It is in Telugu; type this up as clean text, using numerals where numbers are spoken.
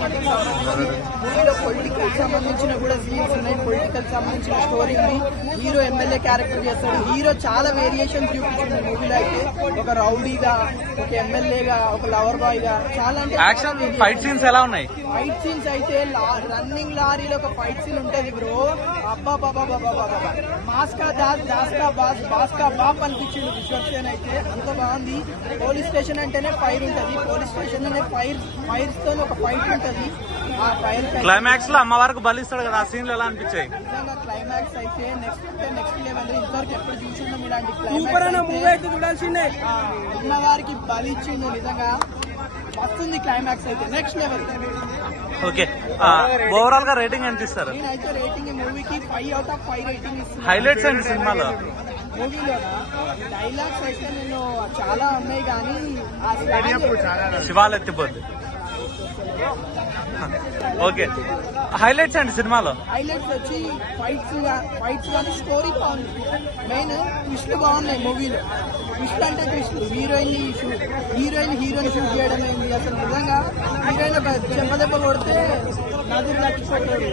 మూవీలో పొలిటికల్ సంబంధించిన కూడా సీన్స్ ఉన్నాయి, పొలిటికల్ సంబంధించిన స్టోరీ ఉంది. హీరో ఎమ్మెల్యే క్యారెక్టర్ చేస్తాడు. హీరో చాలా వేరియేషన్ చూపించింది మూవీలో. అయితే ఒక రౌడీగా, ఒక ఎమ్మెల్యేగా, ఒక లవర్ బాయ్ గా చాలా అంటే యాక్షన్ ఫైట్ సీన్స్ ఎలా ఉన్నాయి? ఫైట్ సీన్స్ అయితే రన్నింగ్ లారీలో ఒక ఫైట్ సీన్ ఉంటది బ్రో. అబ్బా బాబా బాబా బాబా మాస్కా దాస్ దాస్కా బాస్ బాస్కా బాప్ అనిపించింది విశ్వసేన అయితే. అంత బాగుంది. పోలీస్ స్టేషన్ అంటేనే ఫైర్ ఉంటది. పోలీస్ స్టేషన్ అనే ఫైర్స్ తో ఒక ఫైట్ ఉంటది. ఆ ఫైర్ క్లైమాక్స్ లో అమ్మవారికి బలిస్తాడు కదా, ఆ సీన్లు ఎలా అనిపించాయి? క్లైమాక్స్ అయితే నెక్స్ట్ లెవెల్. ఇంతవరకు ఎప్పుడు చూసిందాం ఇలాంటి క్లైమాక్స్. చూడాల్సిందే. అమ్మవారికి బలి ఇచ్చిండు నిజంగా. వస్తుంది క్లైమాక్స్ అయితే నెక్స్ట్ లెవెల్. ఓకే, ఓవరాల్ గా రేటింగ్ ఎంత ఇస్తారు? నేనైతే రేటింగ్ మూవీకి 5 out of 5 రేటింగ్ ఇస్తాను. హైలైట్స్ ఏంటి సినిమాలో? మూవీలో డైలాగ్స్ అయితే నేను చాలా ఉన్నాయి కానీ శివాలు ఎత్తిపోద్ది. ఓకే, హైలైట్స్ అండి సినిమాలో? హైలైట్స్ వచ్చి ఫైట్స్ కానీ స్టోరీ బాగుంది. మెయిన్ ట్విస్ట్లు బాగున్నాయి మూవీలో. ట్విస్ట్ అంటే ట్విస్ట్. హీరోయిన్ షూట్ చేయడం అయింది. అసలు నిజంగా హీరోయిన్ ఒక చెంపదెబ్బ కొడితే నదురు నచ్చిపోతాడు.